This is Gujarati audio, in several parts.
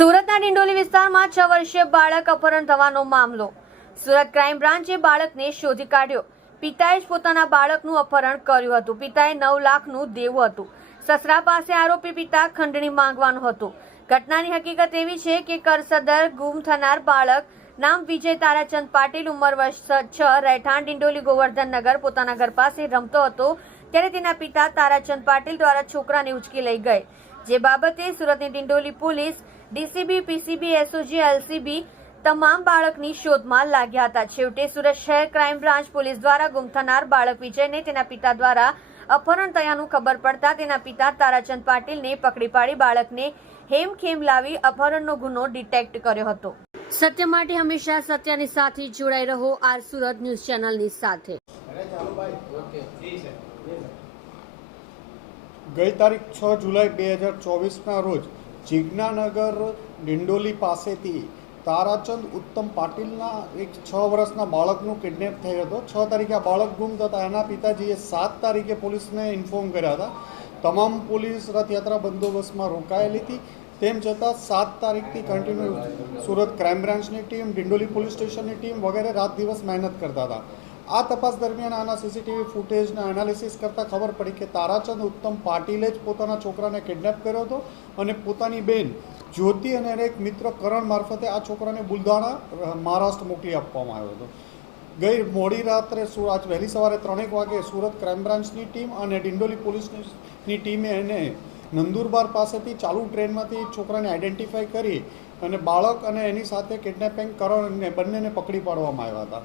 સુરતના ડિંડોલી વિસ્તારમાં છ વર્ષીય બાળક અપહરણ થવાનો મામલો. સુરત ક્રાઇમ બ્રાન્ચે બાળકને શોધી કાઢ્યો. પિતાએ જ પોતાના બાળકનું અપહરણ કર્યું હતું. પિતાએ નવ લાખનું દેવું હતું. સસરા પાસે આરોપી પિતા ખંડણી માંગવાનું હતું. ઘટનાની હકીકત એવી છે કે કરસદર ગુમ થનાર બાળક નામ વિજય તારાચંદ પાટીલ, ઉંમર વર્ષ છ, રહેઠાણ ડિંડોલી ગોવર્ધન નગર, પોતાના ઘર પાસે રમતો હતો, ત્યારે તેના પિતા તારાચંદ પાટીલ દ્વારા છોકરાને ઉચકી લઈ ગઈ. જે બાબતે સુરતની Dindoli police, DCB, PCB, SOG, LCB તમામ બાળકની શોધમાં લાગ્યા હતા. છેવટે સુરત શહેર ક્રાઇમ બ્રાન્ચ પોલીસ દ્વારા ગુમ થનાર બાળક વિજયને તેના પિતા દ્વારા અપહરણ થયાનું ખબર પડતા તેના પિતા તારાચંદ પાટીલને પકડી પાડી બાળકને હેમખેમ લાવી અપહરણનો ગુનો ડિટેક્ટ કર્યો હતો. સત્ય માટે હંમેશા સત્યની સાથે જોડાઈ રહો આર સુરત ન્યૂઝ ચેનલની સાથે. ગઈ તારીખ છ જુલાઈ બે હજાર ચોવીસના રોજ જિજ્ઞાનગર ડિંડોલી પાસેથી તારાચંદ ઉત્તમ પાટીલના એક છ વર્ષના બાળકનું કિડનેપ થયો હતો. છ તારીખે આ બાળક ગુમ થતા એના પિતાજીએ સાત તારીખે પોલીસને ઇન્ફોર્મ કર્યા હતા. તમામ પોલીસ રથયાત્રા બંદોબસ્તમાં રોકાયેલી હતી. તેમ છતાં સાત તારીખથી કન્ટિન્યુ સુરત ક્રાઇમ બ્રાન્ચની ટીમ, ડિંડોલી પોલીસ સ્ટેશનની ટીમ વગેરે રાત દિવસ મહેનત કરતા હતા. આ તપાસ દરમિયાન આના સીસીટીવી ફૂટેજના એનાલિસિસ કરતાં ખબર પડી કે તારાચંદ ઉત્તમ પાટીલે જ પોતાના છોકરાને કિડનેપ કર્યો હતો અને પોતાની બેન જ્યોતિ અને એક મિત્ર કરણ મારફતે આ છોકરાને બુલધાણા મહારાષ્ટ્ર મોકલી આપવામાં આવ્યો હતો. ગઈ મોડી રાત્રે આજ વહેલી સવારે ત્રણેક વાગે સુરત ક્રાઇમ બ્રાન્ચની ટીમ અને ડિંડોલી પોલીસની ટીમે એને નંદુરબાર પાસેથી ચાલુ ટ્રેનમાંથી છોકરાને આઈડેન્ટિફાઈ કરી અને બાળક અને એની સાથે કિડનેપિંગ કરણને બંનેને પકડી પાડવામાં આવ્યા હતા.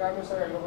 cambios en.